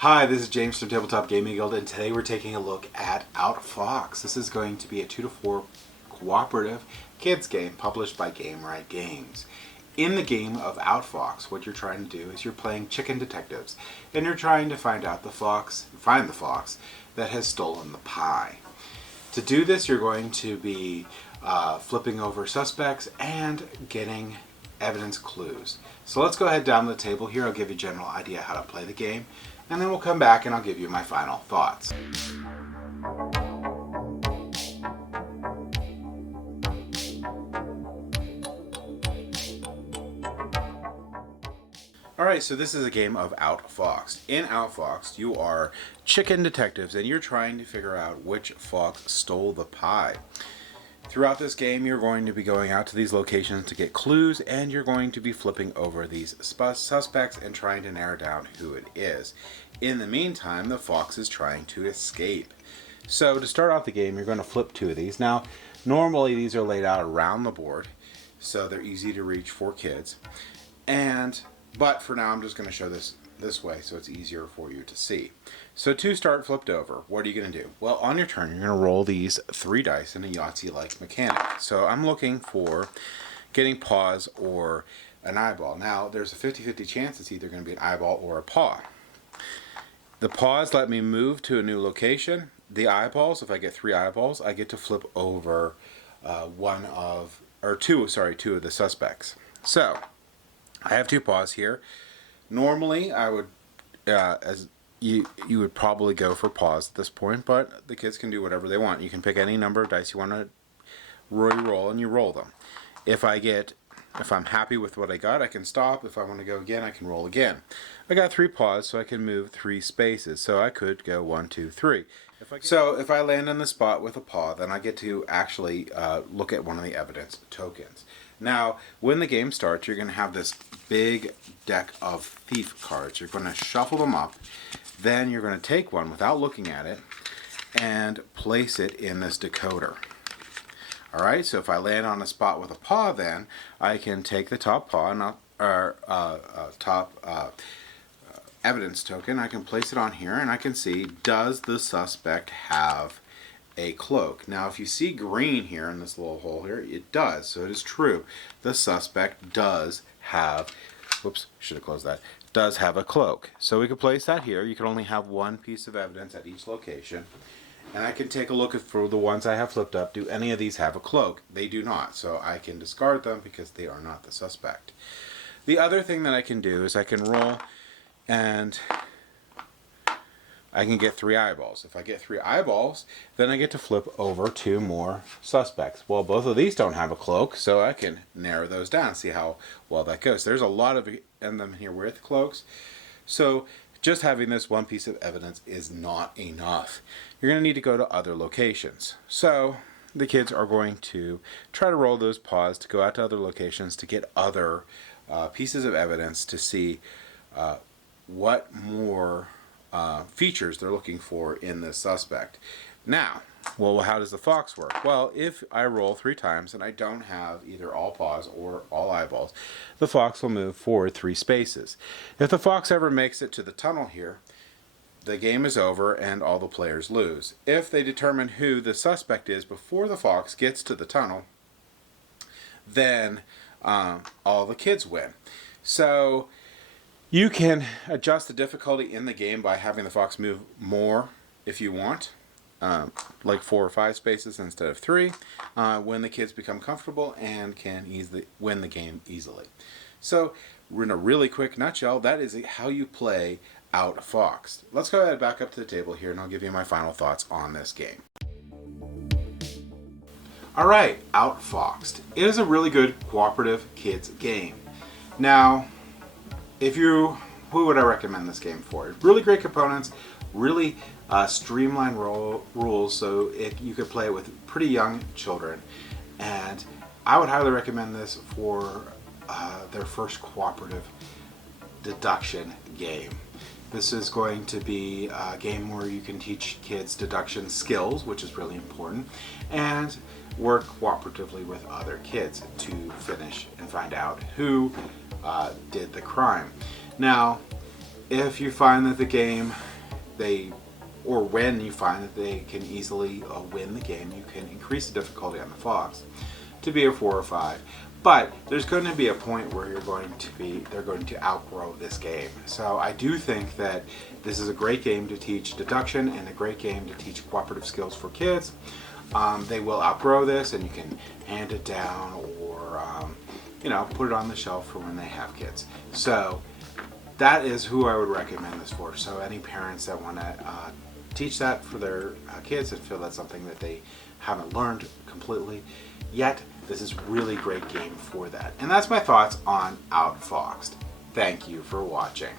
Hi, this is James from Tabletop Gaming Guild, and today we're taking a look at Outfoxed. This is going to be a 2 to 4 cooperative kids game published by Game Right Games. In the game of Outfoxed, what you're trying to do is you're playing chicken detectives, and you're trying to find the fox that has stolen the pie. To do this, you're going to be flipping over suspects and getting evidence clues. So let's go ahead down the table here. I'll give you a general idea how to play the game, and then we'll come back and I'll give you my final thoughts. Alright, so this is a game of Outfoxed. In Outfoxed, you are chicken detectives and you're trying to figure out which fox stole the pie. Throughout this game, you're going to be going out to these locations to get clues, and you're going to be flipping over these suspects and trying to narrow down who it is. In the meantime, the fox is trying to escape. So to start off the game, you're going to flip 2 of these. Now, normally these are laid out around the board, so they're easy to reach for kids. But for now, I'm just going to show this way so it's easier for you to see. So to start flipped over, what are you going to do? Well, on your turn, you're going to roll these 3 dice in a Yahtzee-like mechanic. So I'm looking for getting paws or an eyeball. Now, there's a 50-50 chance it's either going to be an eyeball or a paw. The paws let me move to a new location. The eyeballs, if I get 3 eyeballs, I get to flip over 2 of the suspects. So I have 2 paws here. Normally, I would, you would probably go for paws at this point, but the kids can do whatever they want. You can pick any number of dice you want to roll, and you roll them. If I'm happy with what I got, I can stop. If I want to go again, I can roll again. I got 3 paws, so I can move 3 spaces. So I could go 1, 2, 3. So if I land in the spot with a paw, then I get to actually look at one of the evidence tokens. Now, when the game starts, you're going to have this big deck of thief cards. You're going to shuffle them up. Then you're going to take one without looking at it and place it in this decoder. Alright, so if I land on a spot with a paw, then I can take the top paw, evidence token. I can place it on here, and I can see, does the suspect have a cloak? Now, if you see green here in this little hole here, it does. So it is true. The suspect does have, does have a cloak. So we could place that here. You can only have 1 piece of evidence at each location. And I can take a look for the ones I have flipped up. Do any of these have a cloak? They do not. So I can discard them because they are not the suspect. The other thing that I can do is I can roll and I can get 3 eyeballs. If I get 3 eyeballs, then I get to flip over 2 more suspects. Well, both of these don't have a cloak, so I can narrow those down, see how well that goes. There's a lot of them here with cloaks, so just having this 1 piece of evidence is not enough. You're going to need to go to other locations. So the kids are going to try to roll those paws to go out to other locations to get other pieces of evidence to see what more features they're looking for in this suspect. Now, well, how does the fox work? Well, if I roll 3 times and I don't have either all paws or all eyeballs, the fox will move forward 3 spaces. If the fox ever makes it to the tunnel here, the game is over and all the players lose. If they determine who the suspect is before the fox gets to the tunnel, then all the kids win. So you can adjust the difficulty in the game by having the fox move more if you want, like 4 or 5 spaces instead of 3, when the kids become comfortable and can easily win the game easily. So, in a really quick nutshell, that is how you play Outfoxed. Let's go ahead back up to the table here, and I'll give you my final thoughts on this game. Alright, Outfoxed. It is a really good cooperative kids game. Now, who would I recommend this game for? Really great components, really streamlined rules, so you could play it with pretty young children. And I would highly recommend this for their first cooperative deduction game. This is going to be a game where you can teach kids deduction skills, which is really important, and work cooperatively with other kids to finish and find out who did the crime. Now, if you find that the game or when you find that they can easily win the game, you can increase the difficulty on the Fox to be a 4 or 5. But there's going to be a point where they're going to outgrow this game. So I do think that this is a great game to teach deduction and a great game to teach cooperative skills for kids. They will outgrow this, and you can hand it down or put it on the shelf for when they have kids. So that is who I would recommend this for. So any parents that want to teach that for their kids and feel that's something that they haven't learned completely yet, this is a really great game for that. And that's my thoughts on Outfoxed. Thank you for watching.